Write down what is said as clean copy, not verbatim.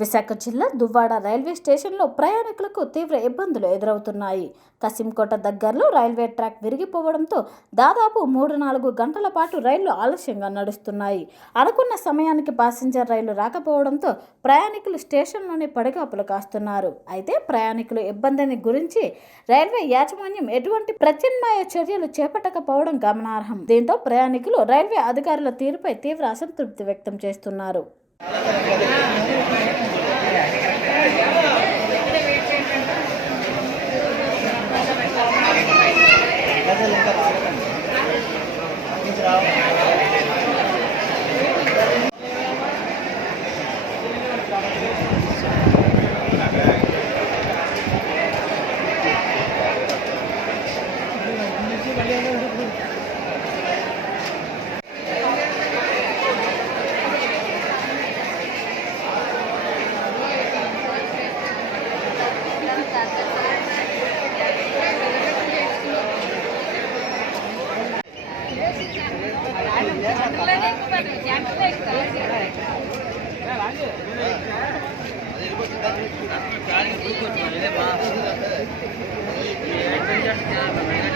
విశాఖ జిల్లా దువ్వాడ రైల్వే స్టేషన్లో ప్రయాణికులకు తీవ్ర ఇబ్బందులు ఎదురవుతున్నాయి. కసింకోట దగ్గరలో రైల్వే ట్రాక్ విరిగిపోవడంతో దాదాపు 3-4 గంటల పాటు రైళ్లు ఆలస్యంగా నడుస్తున్నాయి. అనుకున్న సమయానికి ప్యాసింజర్ రైలు రాకపోవడంతో ప్రయాణికులు స్టేషన్లోనే పడిగాపులు కాస్తున్నారు. అయితే ప్రయాణికుల ఇబ్బందిని గురించి రైల్వే యాజమాన్యం ఎటువంటి ప్రత్యామ్నాయ చర్యలు చేపట్టకపోవడం గమనార్హం. దీంతో ప్రయాణికులు రైల్వే అధికారుల తీరుపై తీవ్ర అసంతృప్తి వ్యక్తం చేస్తున్నారు. Ini